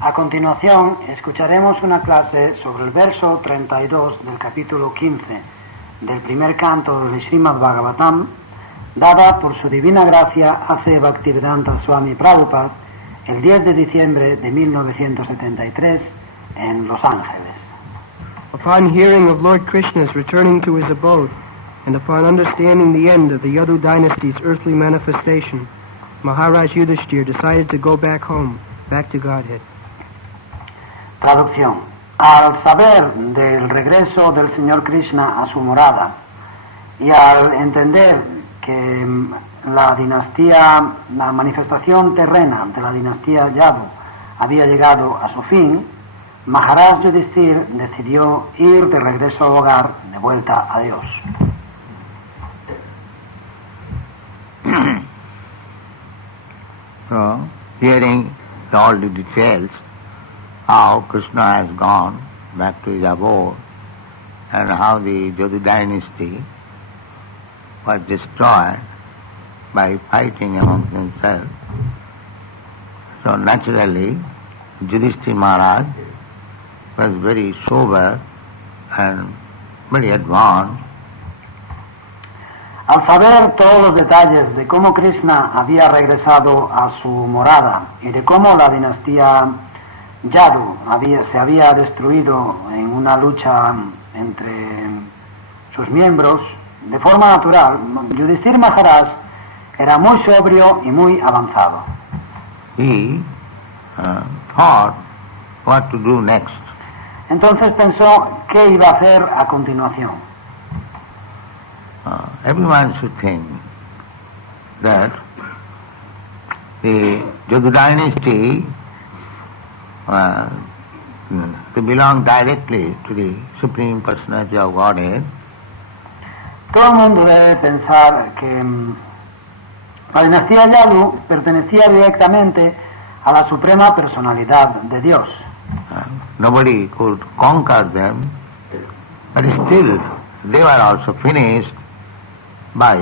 A continuación, escucharemos una clase sobre el verso 32 del capítulo 15 del primer canto del Srimad Bhagavatam, dada por su divina gracia A.C. Bhaktivedanta Swami Prabhupada el 10 de diciembre de 1973 en Los Ángeles. Upon hearing of Lord Krishna's returning to his abode, and upon understanding the end of the Yadu dynasty's earthly manifestation, Maharaj Yudhishthira decided to go back home, back to Godhead. Traducción. Al saber del regreso del Señor Krishna a su morada y al entender que la manifestación terrena de la dinastía Yadu había llegado a su fin, Maharaj Yudhishthira decidió ir de regreso al hogar, de vuelta a Dios. So, hearing all the details, how Krishna has gone back to his abode and how the Yadu dynasty was destroyed by fighting amongst themselves. So naturally, Yudhishthira Maharaj was very sober and very advanced. Al saber todos los detalles de cómo Krishna había regresado a su morada y de cómo la dinastía Yadu se había destruido en una lucha entre sus miembros, de forma natural, Yudhishthira Maharaj era muy sobrio y muy avanzado. He thought what to do next. Entonces pensó qué iba a hacer a continuación. Everyone should think that the Yadu dynasty to belong directly to the Supreme Personality of Godhead. Todo el mundo debe pensar que la dinastía Yadu pertenecía directamente a la Suprema Personalidad de Dios. Nobody could conquer them, but still they were also finished by...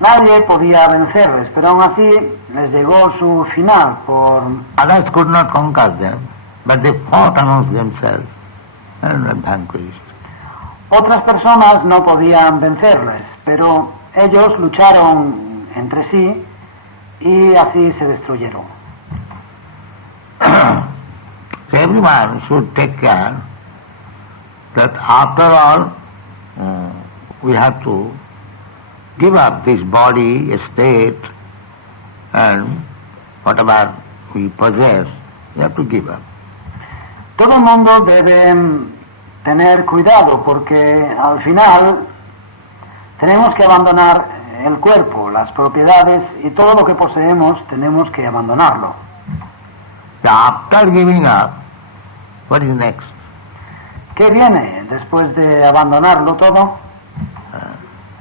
Nadie podía vencerles, pero aún así les llegó su final por... Others could not conquer them, but they fought amongst themselves and were vanquished. Otras personas no podían vencerles, pero ellos lucharon entre sí y así se destruyeron. So everyone should take care that after all we have to give up this body, state, and whatever we possess, we have to give up. Todo el mundo debe tener cuidado porque al final tenemos que abandonar el cuerpo, las propiedades y todo lo que poseemos tenemos que abandonarlo. So after giving up, what is next? ¿Qué viene después de abandonarlo todo?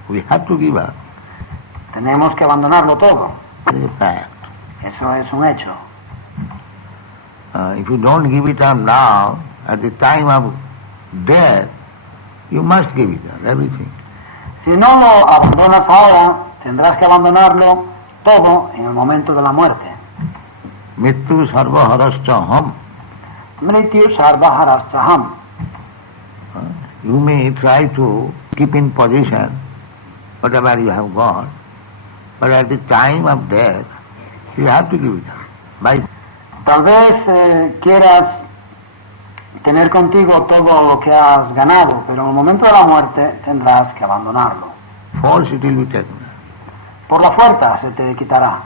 We have to give up. Tenemos que abandonarlo todo. It's a fact. Eso es un hecho. If you don't give it up now, at the time of death, you must give it up, everything. Si no lo abandonas ahora, tendrás que abandonarlo todo en el momento de la muerte. Mrityu sarva haraschaham. Mrityu sarva haraschaham. You may try to keep in position whatever you have got, but at the time of death, you have to give it up. Tal vez quieras tener contigo todo lo que has ganado, pero en el momento de la muerte tendrás que abandonarlo. Force it will be taken. Por la fuerza se te quitará.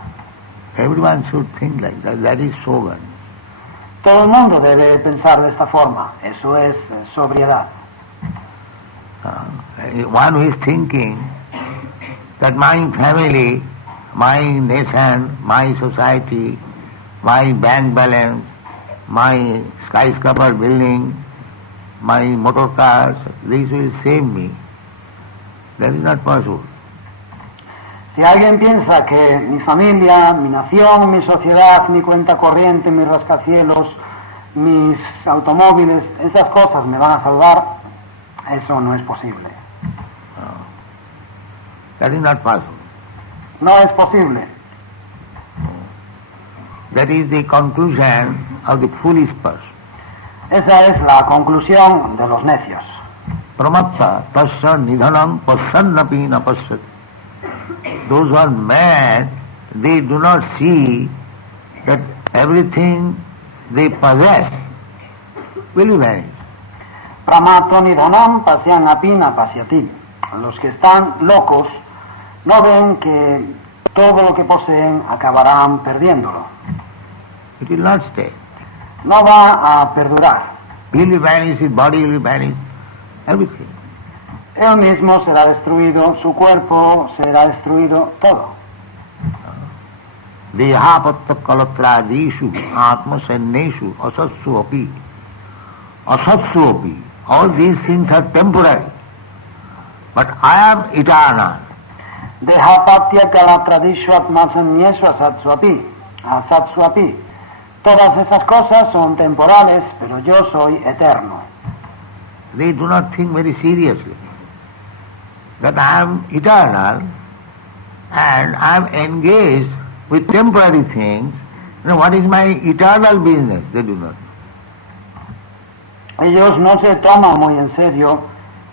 Everyone should think like that. That is sober. Todo el mundo debe pensar de esta forma. Eso es sobriedad. One who is thinking that my family, my nation, my society, my bank balance, my skyscraper building, my motor cars, this will save me. That is not possible. Si alguien piensa que mi familia, mi nación, mi sociedad, mi cuenta corriente, mis rascacielos, mis automóviles, esas cosas me van a salvar, eso no es posible. That is not possible. No es posible. That is the conclusion of the foolish person. Esa es la conclusión de los necios. Pramatta tasya nidhanam pasyannapi na pasyati. Those who are mad, they do not see that everything they possess will vanish. Pramato nidhanam pasyan apina pasyati. Los que están locos no ven que todo lo que poseen acabarán perdiéndolo. It will not stay. No va a perdurar. Will vanish, his body will vanish, everything. Él mismo será destruido, su cuerpo será destruido, todo. Dehapatta kalatradishu atmasanneshu asatsu api. Asatsu api. All these things are temporary. But I am eternal. Dehapatya kalatradishu atmasanyeshu asatsuapi. Todas esas cosas son temporales, pero yo soy eterno. They do not think very seriously that I am eternal and I am engaged with temporary things. What is my eternal business? They do not. Ellos no se toman muy en serio,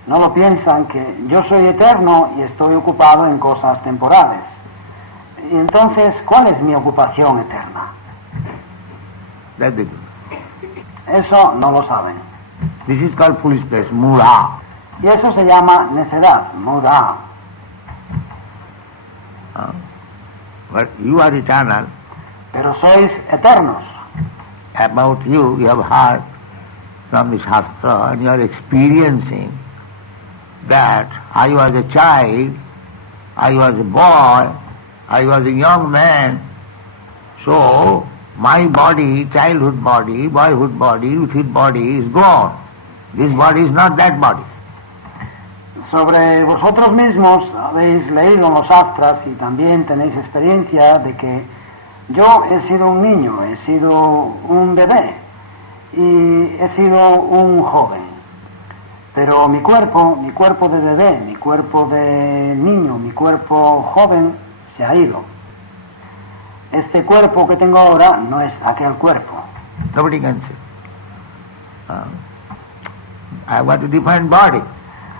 no lo piensan, que yo soy eterno y estoy ocupado en cosas temporales. Y entonces, ¿cuál es mi ocupación eterna? That they do. Eso no lo saben. This is called foolishness, mudha. Y eso se llama necedad, mudha. But you are eternal. Pero sois eternos. About you have heard from the Shastra and you are experiencing that I was a child, I was a boy, I was a young man. So my body, childhood body, boyhood body, youthhood body is gone. This body is not that body. Sobre vosotros mismos habéis leído en los astras y también tenéis experiencia de que yo he sido un niño, he sido un bebé y he sido un joven. Pero mi cuerpo de bebé, mi cuerpo de niño, mi cuerpo joven se ha ido. Este cuerpo que tengo ahora no es aquel cuerpo. Nobody can say. I want a different body.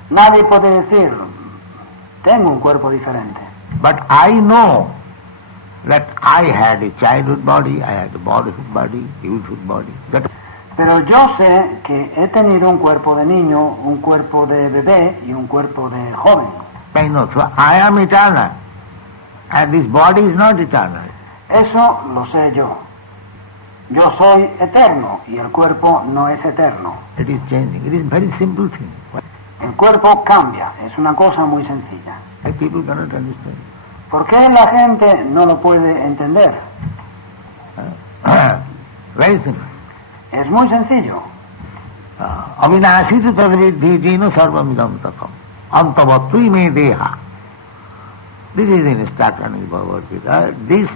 Nadie puede decir, tengo un cuerpo diferente. But I know that I had a childhood body, I had a boyhood body, youthhood body. Pero yo sé que he tenido un cuerpo de niño, un cuerpo de bebé y un cuerpo de joven. I know. So I am eternal. And this body is not eternal. Eso lo sé yo. Yo soy eterno y el cuerpo no es eterno. It is changing. It is a very simple thing. El cuerpo cambia, es una cosa muy sencilla. Why people cannot understand? ¿Por qué la gente no lo puede entender? Very simple. Es muy sencillo. Avinashita tadviddhi jino sarvamidam tatham. Antavatvi me deha. This is in instruction in Bhagavad Gita. This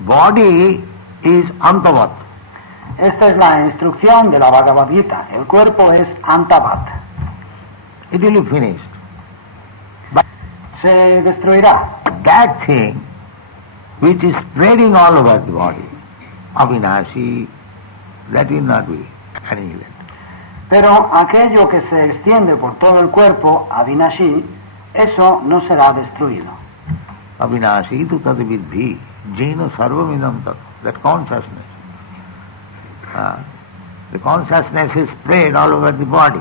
body is antavat. Esta es la instrucción de la Bhagavad Gita. El cuerpo es antavat. It will be finished. Se destruirá. That thing which is spreading all over the body, avinashi, that will not be annihilated. Pero aquello que se extiende por todo el cuerpo, avinashi, eso no será destruido. Avinashi tu tadviddhi jena sarvamidam tat. That consciousness. The consciousness is spread all over the body.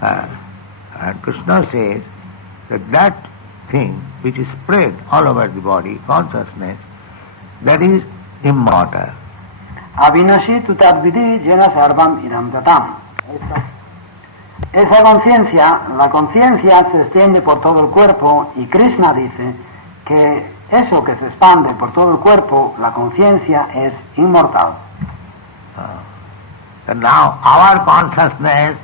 And Krishna says that thing which is spread all over the body, consciousness, that is immortal. Avinashi tu tadvidi jena sarvam idam tatam. Esa conciencia, la conciencia se extiende por todo el cuerpo y Krishna dice que eso que se expande por todo el cuerpo, la conciencia es inmortal. And now our consciousness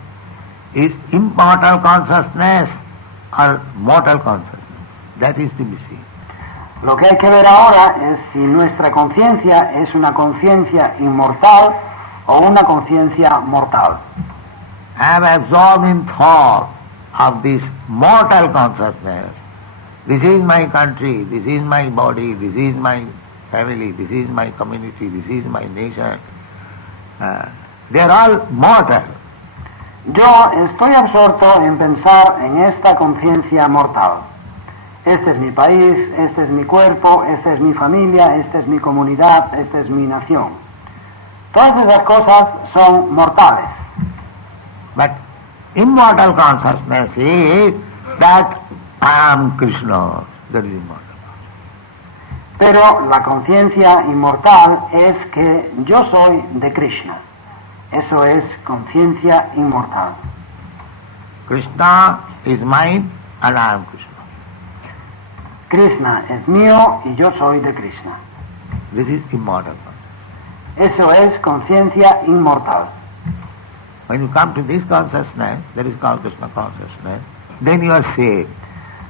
is immortal consciousness or mortal consciousness. That is to be seen. Lo que hay que ver ahora es si nuestra conciencia es una conciencia inmortal o una conciencia mortal. I am absorbed in thought of this mortal consciousness. This is my country, this is my body, this is my family, this is my community, this is my nation. They are all mortal. Yo estoy absorto en pensar en esta conciencia mortal. Este es mi país, este es mi cuerpo, esta es mi familia, esta es mi comunidad, esta es mi nación. Todas esas cosas son mortales. But immortal consciousness is that I am Krishna. That is immortal. Pero la conciencia inmortal es que yo soy de Krishna. Eso es conciencia inmortal. Krishna is mine and I am Krishna. Krishna es mío y yo soy de Krishna. This is immortal. Eso es conciencia inmortal. When you come to this consciousness, that is called Krishna consciousness, then you are saved.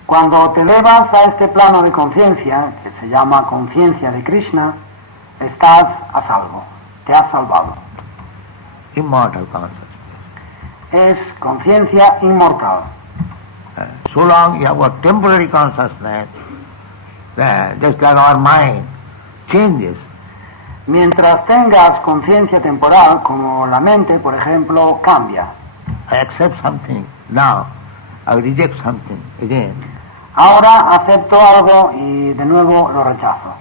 Cuando te elevas a este plano de conciencia, que se llama conciencia de Krishna, estás a salvo, te has salvado. Immortal consciousness. Es conciencia inmortal. So long you have a temporary consciousness, just like our mind changes. Mientras tengas conciencia temporal, como la mente, por ejemplo, cambia. I accept something now, I reject something again. Ahora acepto algo y de nuevo lo rechazo.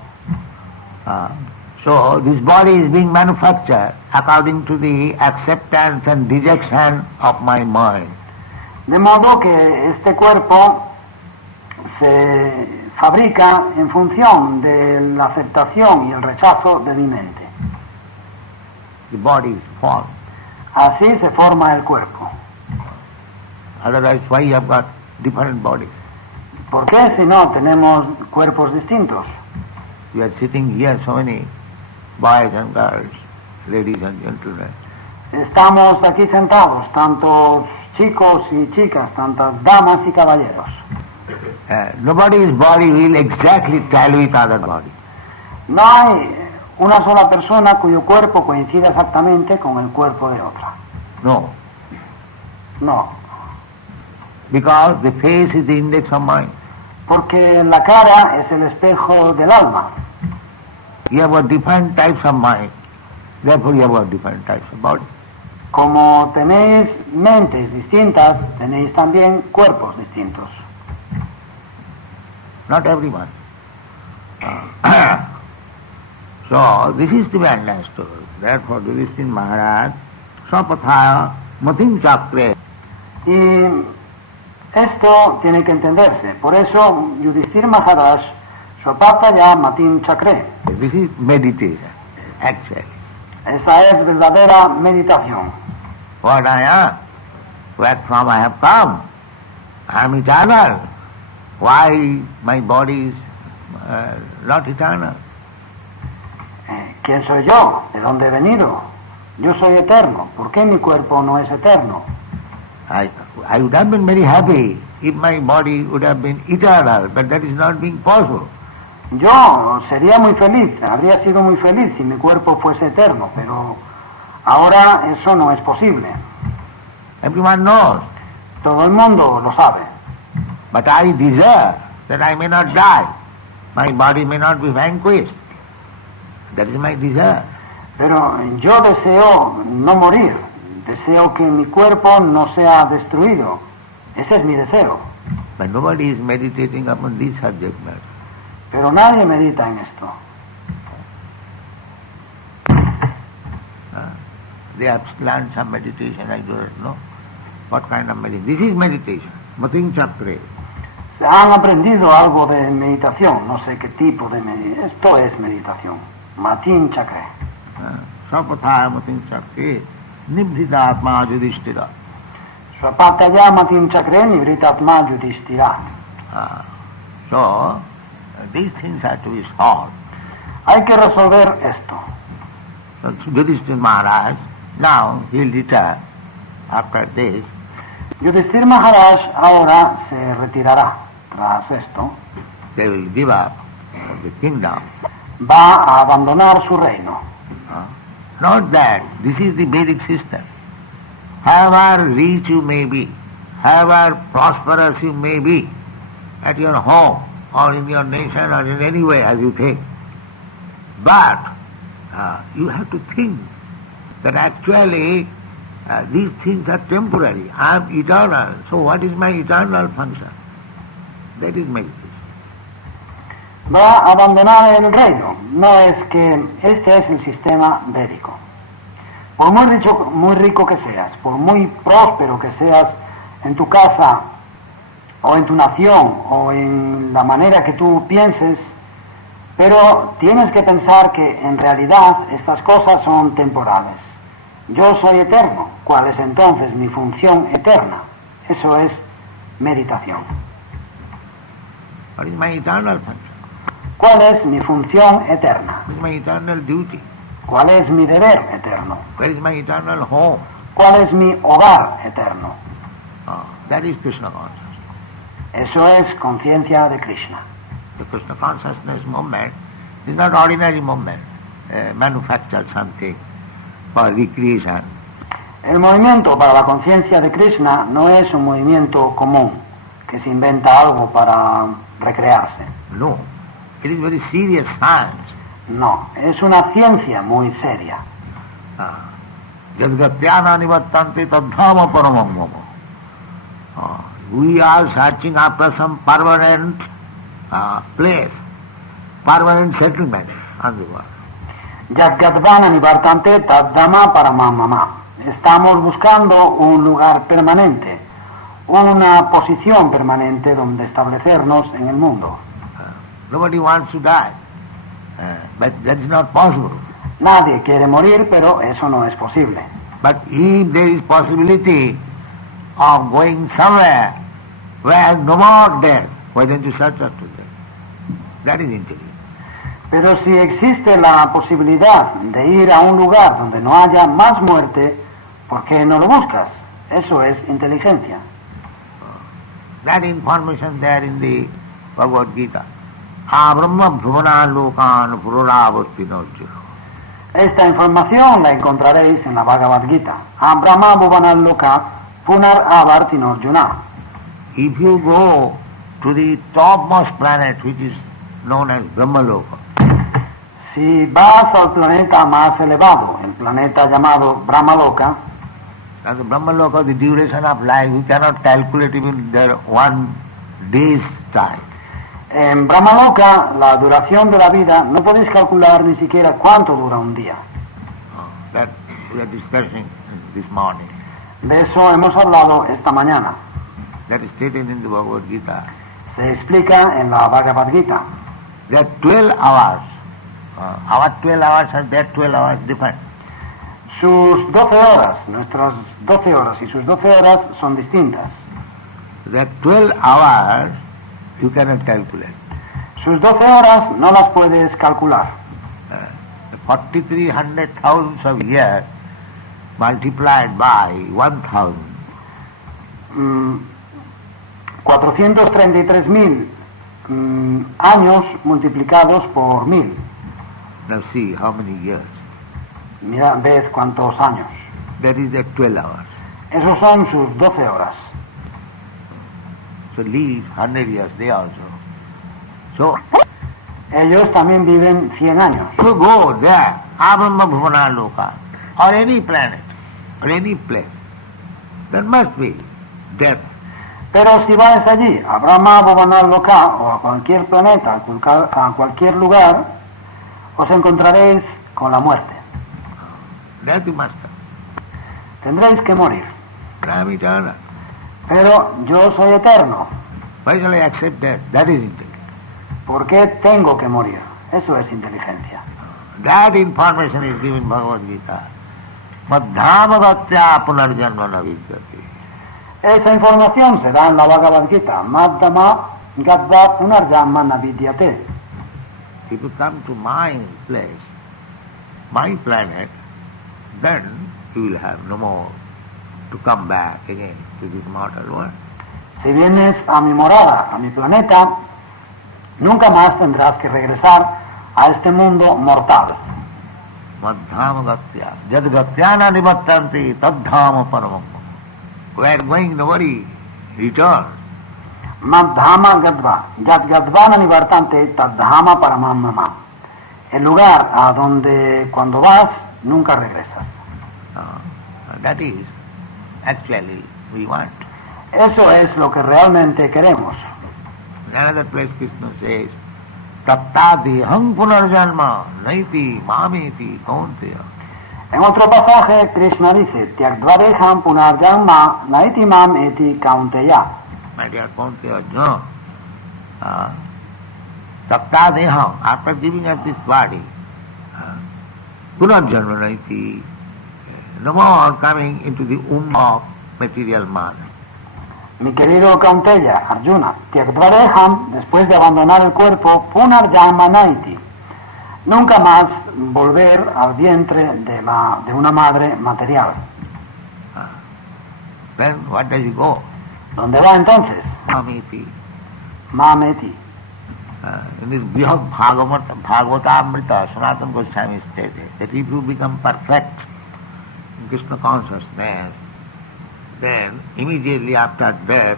So this body is being manufactured according to the acceptance and rejection of my mind. De modo que este cuerpo se fabrica en función de la aceptación y el rechazo de mi mente. The body is formed. Así se forma el cuerpo. Otherwise, why you have got different bodies? ¿Por qué si no tenemos cuerpos distintos? We are sitting here, so many boys and girls, ladies and gentlemen. Estamos aquí sentados, tantos chicos y chicas, tantas damas y caballeros. Nobody's body will exactly tally with other body. No hay una sola persona cuyo cuerpo coincida exactamente con el cuerpo de otra. No, No, because the face is the index of mind. porque la cara es el espejo del alma. You have got different types of mind, therefore you have got different types of body. Como tenéis mentes distintas, tenéis también cuerpos distintos. Not everyone. So this is to be understood. Therefore Yudhishthira Maharaj, Sapathaya Matin Chakre. Y esto tiene que entenderse. Por eso Yudhishthira Maharaj, Swapataya Matin Chakre. This is meditation, actually. Esa es verdadera meditación. What I am, where from I have come, I am eternal. Why my body is not eternal? ¿Quién soy yo? ¿De dónde he venido? Yo soy eterno. ¿Por qué mi cuerpo no es eterno? I would have been very happy if my body would have been eternal, but that is not being possible. Yo sería muy feliz, habría sido muy feliz si mi cuerpo fuese eterno, pero ahora eso no es posible. Everyone knows. Todo el mundo lo sabe. But I desire that I may not die. My body may not be vanquished. That is my desire. Pero yo deseo no morir, deseo que mi cuerpo no sea destruido. Ese es mi deseo. But nobody is meditating upon this subject matter. Pero nadie medita en esto. They have learned some meditation, I do not know what kind of meditation. This is meditation, Matin Chakre. Se han aprendido algo de meditación, no sé qué tipo de meditación. Esto es meditación. Matin Chakre. Sapathaya Matin Chakre, Nibdhita Atma Yudhishthira. Swapataya Matin Chakre Nivritatma Yudhishthira. So, these things are to be solved. Hay que resolver esto. So, Yudhishthira Maharaj, now he will return after this. Yudhishthira Maharaj ahora se retirará. Tras esto, They will give up the kingdom. va a abandonar su reino. Not that. This is the Vedic system. However rich you may be, however prosperous you may be, at your home or in your nation or in any way as you think, But you have to think that actually these things are temporary. I am eternal. So what is my eternal function? That is meditation. Va a abandonar el reino. No es que este es el sistema védico. Por muy rico que seas, por muy próspero que seas en tu casa, o en tu nación, o en la manera que tú pienses, pero tienes que pensar que en realidad estas cosas son temporales. Yo soy eterno. ¿Cuál es entonces mi función eterna? Eso es meditación. What is my eternal function? ¿Cuál es mi función eterna? What is my eternal duty? ¿Cuál es mi deber eterno? Where is my eternal home? ¿Cuál es mi hogar eterno? That is Krishna consciousness. Eso es conciencia de Krishna. The Krishna consciousness movement is not ordinary movement, manufactured something for recreation. El movimiento para la conciencia de Krishna no es un movimiento común, que se inventa algo para recrearse. No, it is very serious science. No, es una ciencia muy seria. Yadgatyana nivattante tadhama paramam mama. We are searching after some permanent place, permanent settlement on the world. Yadgadvana nivartante tadhama paramamama. Estamos buscando un lugar permanente, una posición permanente donde establecernos en el mundo. Nobody wants to die, but that is not possible. Nadie quiere morir, pero eso no es posible. But if there is possibility of going somewhere where no more death, why don't you search after death? That is intelligence. Pero si existe la posibilidad de ir a un lugar donde no haya más muerte, ¿por qué no lo buscas? Eso es inteligencia. That information there in the Bhagavad Gita. Brahma bhuvana lokan pururavastinojo. Esta información la encontraréis en la Bhagavad Gita. Brahma bhuvana loka punar avartinorjuna. If you go to the topmost planet, which is known as Brahmaloka, si vas al planeta más elevado, el planeta llamado Brahmaloka, and the Brahmaloka, the duration of life, you cannot calculate even their 1 day's time. En Brahmaloka, la duración de la vida, no podéis calcular ni siquiera cuánto dura un día. That we are discussing this morning. De eso hemos hablado esta mañana. That is stated in the Bhagavad Gita. Se explica en la Bhagavad Gita. There are 12 hours. Our 12 hours and their 12 hours different. Sus 12 horas, nuestras 12 horas y sus 12 horas son distintas. There are 12 hours you cannot calculate. Sus 12 horas no las puedes calcular. 4,300,000 of years multiplied by 1,000. 433.000 años multiplicados por 1,000. Now see how many years. Mira, ved cuántos años. That is the 12 hours. Esos son sus 12 horas. So live 100 years, they also. So, Ellos también viven 100 años. to go there, Abrahma Bhuvana Loka, or any planet, or any place, there must be death. Pero si vais allí, a Brahma, Bhuvana Loka, o a cualquier planeta, a cualquier lugar, os encontraréis con la muerte. Death you must have. Tendréis que morir. But I am eternal. Pero yo soy eterno. Why shall I accept death? That is intelligence. ¿Por qué tengo que morir? Eso es inteligencia. That information is given in Bhagavad Gita. Madhamadatya punarjanma navidyati. Esa información se da en la Bhagavad Gita. Madhama Gadva Punarjama Navidyate. If you come to my place, my planet, then you will have no more to come back again to this mortal world. Si vienes a mi morada, a mi planeta, nunca más tendrás que regresar a este mundo mortal. Madhamagatya. Jadgatyana nivattanti tadhama paramam. We are going, nobody returns. Madhama Gadva, Yad Gadvana Nivartante, Tadhama Paramamama. el lugar a donde cuando vas nunca regresas. That is actually we want. Eso es lo que realmente queremos. In another place Krishna says, Taptadeham punarjanma naiti mameti kaunteya. En otro pasaje, Krishna dice, Tyagdvareham punarjanma naiti mam eti kaunteya. My dear Kaunteya, no. Taptadeham, after giving up this body, punarjanma naiti, no more coming into the womb of material man. Mi querido Kaunteya, Arjuna, Tyagdvareham, después de abandonar el cuerpo, punarjanma naiti. Nunca más volver al vientre de una madre material. Then what does he go? ¿Dónde va entonces? Mameti. Mameti. In this Brihad Bhagavatamrita, Sanatana Goswami stated that if you become perfect in Krishna consciousness, then immediately after death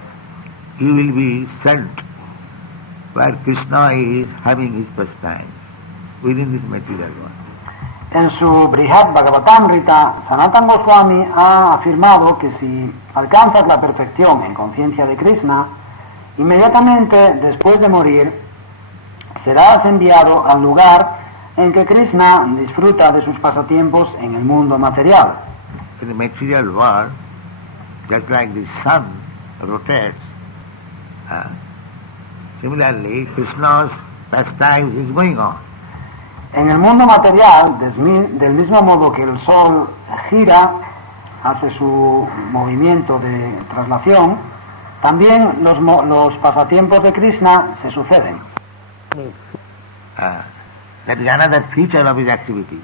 you will be sent where Krishna is having his pastimes within this material world. En su Brihad Bhagavatamrita, Sanatana Goswami ha afirmado que si alcanzas la perfección en conciencia de Krishna, inmediatamente después de morir serás enviado al lugar en que Krishna disfruta de sus pasatiempos en el mundo material. In the material world, just like the sun rotates, similarly Krishna's pastimes is going on. En el mundo material, del mismo modo que el sol gira, hace su movimiento de traslación, también los pasatiempos de Krishna se suceden. That is another feature of his activities.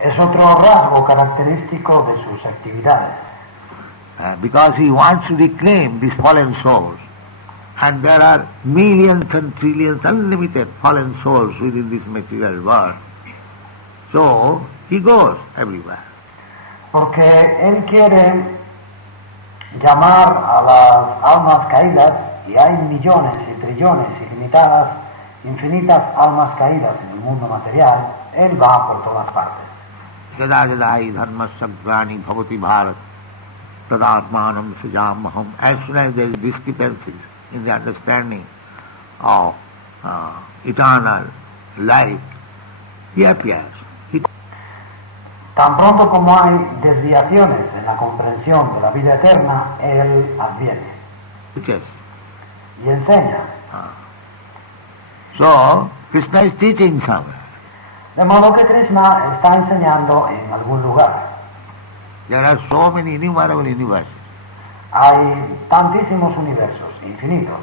Es otro rasgo característico de sus actividades. Because he wants to reclaim these fallen souls. And there are millions and trillions, unlimited fallen souls within this material world. So he goes everywhere. Porque él quiere llamar a las almas caídas, y hay millones y trillones ilimitadas, infinitas almas caídas en el mundo material, él va por todas partes. Yada yada hi dharma sagrani bhavati bharat tadatmanam sujamaham. As soon as there is discrepancies in the understanding of eternal life, he appears. Tan pronto como hay desviaciones en la comprensión de la vida eterna, él adviene Teaches. y enseña. So Krishna is teaching somewhere. De modo que Krishna está enseñando en algún lugar. There are so many innumerable universes. Hay tantísimos universos, infinitos.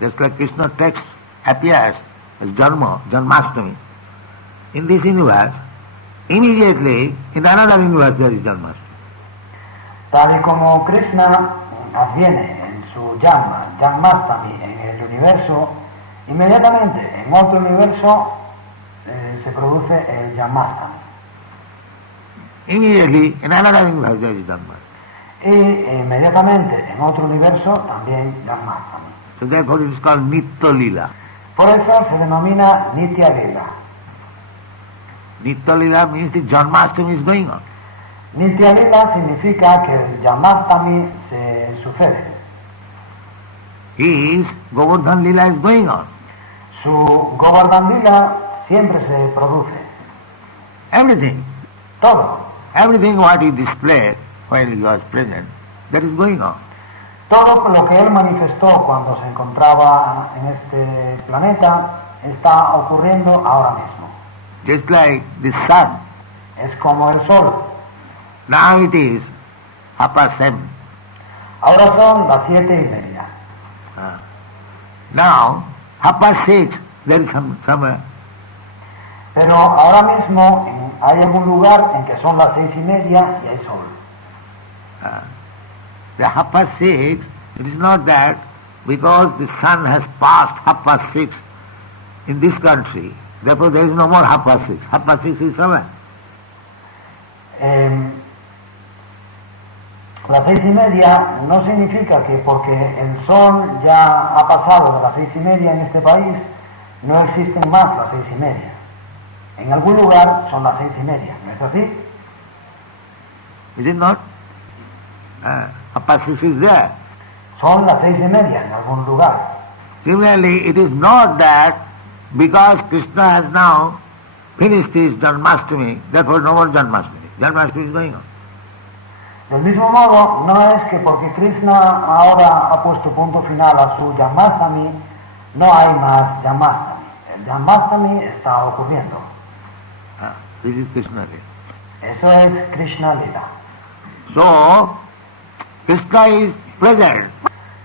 Just like Krishna text appears as Janmashtami. In this universe, immediately in another universe there is Janmashtami. Tal y como Krishna adviene en su Janmastami en el universo, inmediatamente en otro universo se produce el Janmastami. Immediately in another universe there is Janmashtami. Y inmediatamente en otro universo también Janmastami. So therefore it is called Nitya Lila. Por eso se denomina Nitya Lila. Nitya Lila means the Janmashtami is going on. Nitya Lila significa que el Janmastami se sucede. His Govardhan Lila is going on. Su Govardhan Lila siempre se produce. Everything. Todo. Everything what he displayed when he was present, that is going on. Todo lo que él manifestó cuando se encontraba en este planeta está ocurriendo ahora mismo. Just like the sun. Es como el sol. Now it is 7:30. Ahora son las 7:30. Now 6:30, there is somewhere. Pero ahora mismo hay algún lugar en que son las 6:30 y hay sol. The 6:30, it is not that because the sun has passed 6:30 in this country, therefore there is no more 6:30. 6:30 is somewhere. Las 6:30 no significa que porque el sol ya ha pasado de las 6:30 en este país, no existen más las 6:30. En algún lugar son las 6:30, ¿no es así? Is it not? Apasis is there. Son las 6:30 en algún lugar. Similarly, it is not that because Krishna has now finished his Janmashtami, therefore no more Janmashtami. Janmashtami is going on. Del mismo modo, no es que porque Krishna ahora ha puesto punto final a su Janmashtami, no hay más Janmashtami. El Janmashtami está ocurriendo. This is Krishna Lila. Eso es Krishna Lila. So, Krishna is present.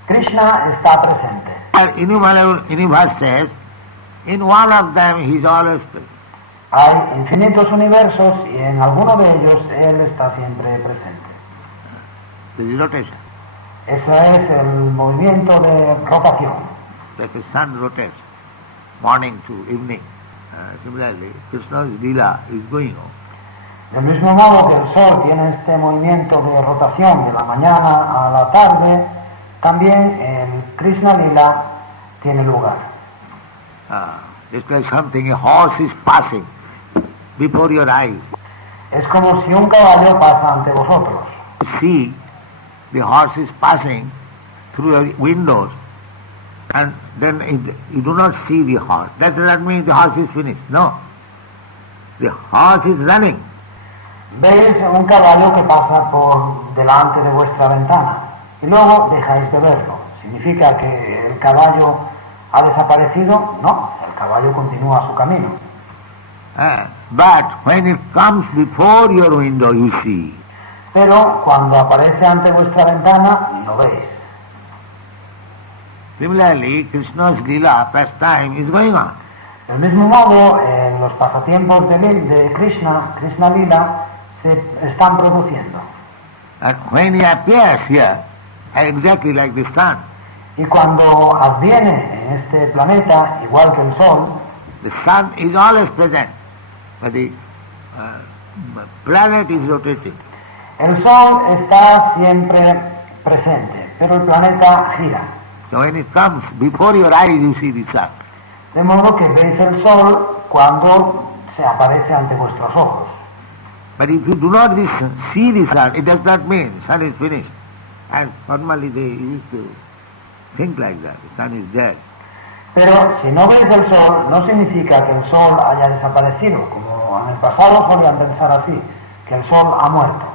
Krishna está presente. Innumerable universes, in one of them he is always present. Hay infinitos universos y en alguno de ellos Él está siempre presente. This is rotation. Eso es el movimiento de rotación. Like the sun rotates, morning to evening. Similarly, Krishna's Lila is going on. Del mismo modo que el Sol tiene este movimiento de rotación de la mañana a la tarde, también el Krishna Lila tiene lugar. It's like something, a horse is passing before your eyes. Es como si un caballo pasa ante vosotros. See, the horse is passing through your windows, and then you do not see the horse. That does not mean the horse is finished. No. The horse is running. Veis un caballo que pasa por delante de vuestra ventana y luego dejáis de verlo. ¿Significa que el caballo ha desaparecido? No, el caballo continúa su camino. But when it comes before your window, you see. Pero cuando aparece ante vuestra ventana, lo veis. Similarly, Krishna's Lila pastime is going on. Del mismo modo, en los pasatiempos de Krishna, Krishna Lila, se están produciendo. And when he appears here, exactly like the sun, Y cuando adviene en este planeta, igual que el Sol, the sun is always present, but the planet is rotating. el Sol está siempre presente, pero el planeta gira. So when it comes before your eyes, you see the sun. De modo que veis el Sol cuando se aparece ante vuestros ojos. But if you do not see the sun, it does not mean sun is finished. And formally they used to think like that, the sun is dead. Pero si no veis el Sol, no significa que el Sol haya desaparecido, como en el pasado solían pensar así, que el Sol ha muerto.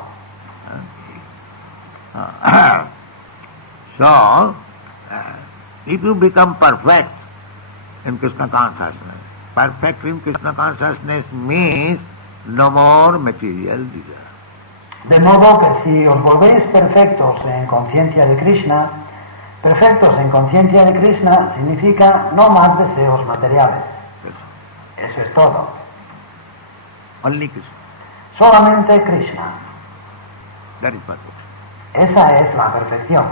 So, if you become perfect in Krishna consciousness, perfect in Krishna consciousness means no more material desire. De modo que si os volvéis perfectos en conciencia de Krishna, perfectos en conciencia de Krishna significa no más deseos materiales. Eso es todo. Only Krishna. Solamente Krishna. That is perfect. Esa es la perfección.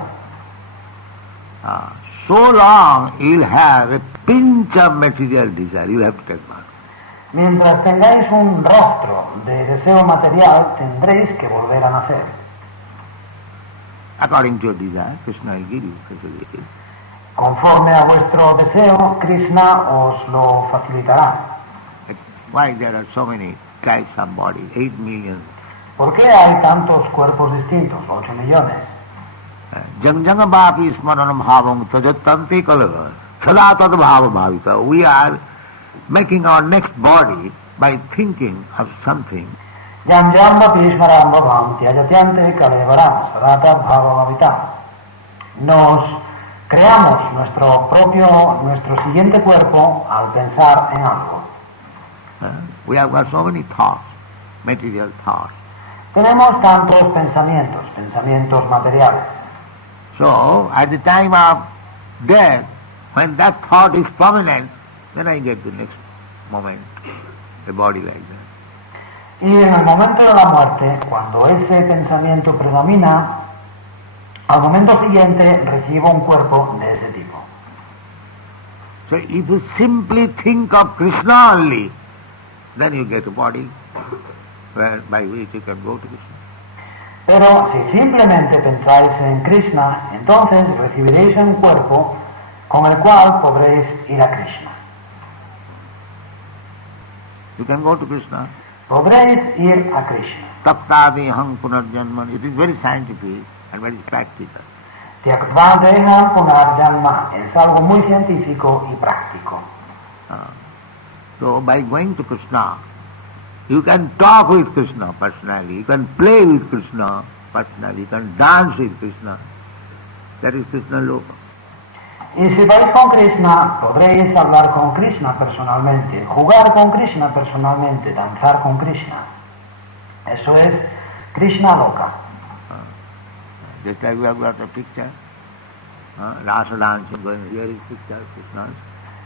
So long you'll have a pinch of material desire, you'll have to take back. Mientras tengáis un rostro de deseo material, tendréis que volver a nacer. According to your desire, Krishna will give you facility. Conforme a vuestro deseo, Krishna os lo facilitará. Why there are so many types of body, 8 million. ¿Por qué hay tantos cuerpos distintos, 8 millones? Jangjanga bhapi smaranam bhavam tajatante kalava sadatad bhava bhavita. We are making our next body by thinking of something. Yamjamba Pishmaramba Bhavam Tyajatyante Kalevaram Sadata Bhava Bhavita. Nos creamos nuestro siguiente cuerpo al pensar en algo. We have got so many thoughts, material thoughts. Tenemos tantos pensamientos materiales. So, at the time of death, when that thought is prominent, then I get the next moment, a body like that. Y en el momento de la muerte, cuando ese pensamiento predomina, al momento siguiente recibo un cuerpo de ese tipo. So, if you simply think of Krishna only, then you get a body by which you can go to Krishna. Pero si simplemente pensáis en Krishna, entonces recibiréis un cuerpo con el cual podréis ir a Krishna. You can go to Krishna. Podréis ir a Krishna. Taptadeham punarjanman. It is very scientific and very practical. Tyaktvadeham punarjanma es algo muy científico y práctico. So by going to Krishna, you can talk with Krishna personally, you can play with Krishna personally, you can dance with Krishna. That is Krishna Loka. Y si vais con Krishna, podréis hablar con Krishna personalmente, jugar con Krishna personalmente, danzar con Krishna. Eso es Krishna Loka. Just like we have got a picture, Rasa dancing, going here is picture, Krishna.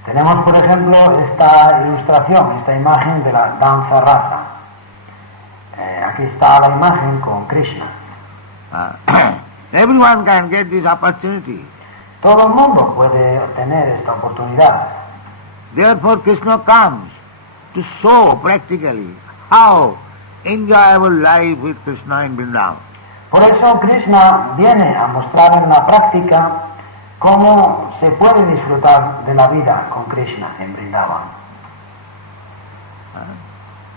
Tenemos, por ejemplo, esta ilustración, esta imagen de la danza rasa. Aquí está la imagen con Krishna. Everyone can get this opportunity. Todo el mundo puede tener esta oportunidad. Therefore Krishna comes to show practically how enjoyable life with Krishna in Vrindavan. Por eso Krishna viene a mostrar en la práctica cómo se puede disfrutar de la vida con Krishna en Vrindavan.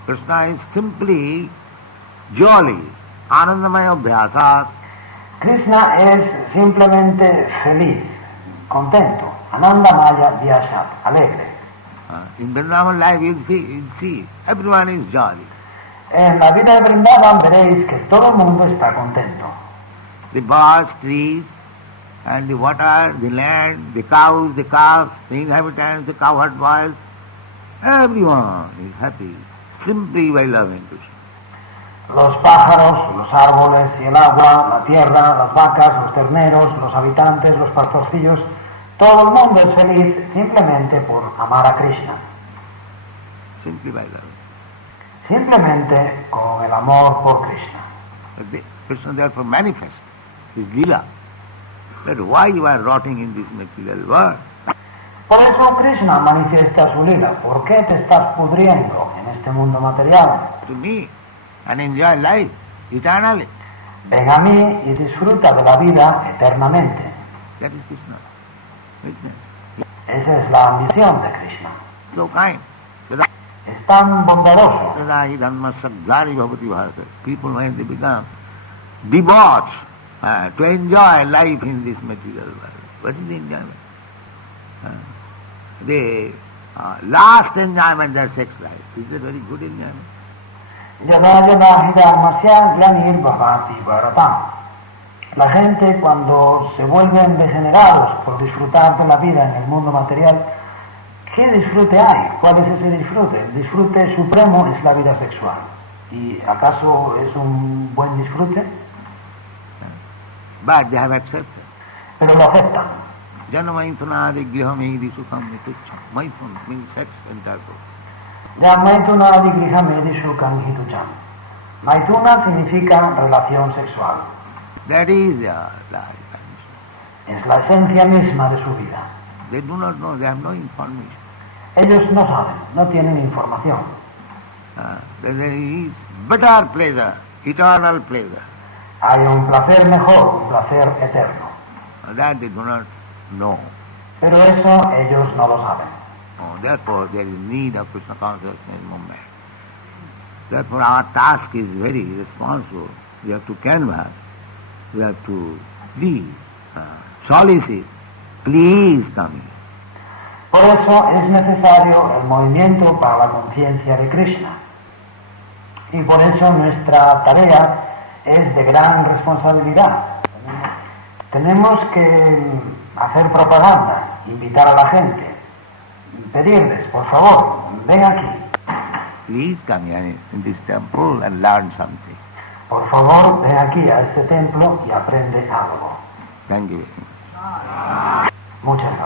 Krishna is simply jolly, anandamaya abhyasat. Krishna es simplemente feliz, contento, anandamaya vyasat, alegre. In Vrindavan life you see, everyone is jolly. En la vida de Vrindavan veréis que todo el mundo está contento. The birds, trees, and the water, the land, the cows, the calves, the inhabitants, the cowherd boys, everyone is happy simply by loving Krishna. Los pájaros, los árboles y el agua, la tierra, las vacas, los terneros, los habitantes, los pastorcillos, todo el mundo es feliz simplemente por amar a Krishna. Simply by loving. Simplemente con el amor por Krishna. Krishna therefore manifests his lila. That why you are rotting in this material world. Por eso Krishna manifiesta su lila. ¿Por qué te estás pudriendo en este mundo material? To me and enjoy life eternally. Ven a mí y disfruta de la vida eternamente. That is Krishna. Esa es la ambición de Krishna. So kind. Es tan bondadoso. People when they become debauched to enjoy life in this material world. What is the enjoyment? The last enjoyment, their sex life. Is it very good enjoyment? Yada yada hidharmasya glanir bhavati bharatam. La gente cuando se vuelven degenerados por disfrutar de la vida en el mundo material, ¿qué disfrute hay? ¿Cuál es ese disfrute? El disfrute supremo es la vida sexual. ¿Y acaso es un buen disfrute? But they have accepted. Pero lo aceptan. Janamaithanadi grihamedi sukham nitucham. Maithun means sex and therefore. Ya maituna digrihame shukam hitucham. Maituna significa relación sexual. That is their life. Es la esencia misma de su vida. They do not know, they have no information. Ellos no saben, no tienen información. There is better pleasure, eternal pleasure. Hay un placer mejor, un placer eterno. That they do not know. Pero eso ellos no lo saben. Therefore, there is need of Krishna consciousness movement. Therefore, our task is very responsible. We have to canvass, we have to please, solicit, please come here. Por eso es necesario el movimiento para la conciencia de Krishna. Y por eso nuestra tarea es de gran responsabilidad. Tenemos que hacer propaganda, invitar a la gente, pedirles, por favor, ven aquí. Please come here in this temple and learn something. Por favor, ven aquí a este templo y aprende algo. Thank you. Muchas gracias.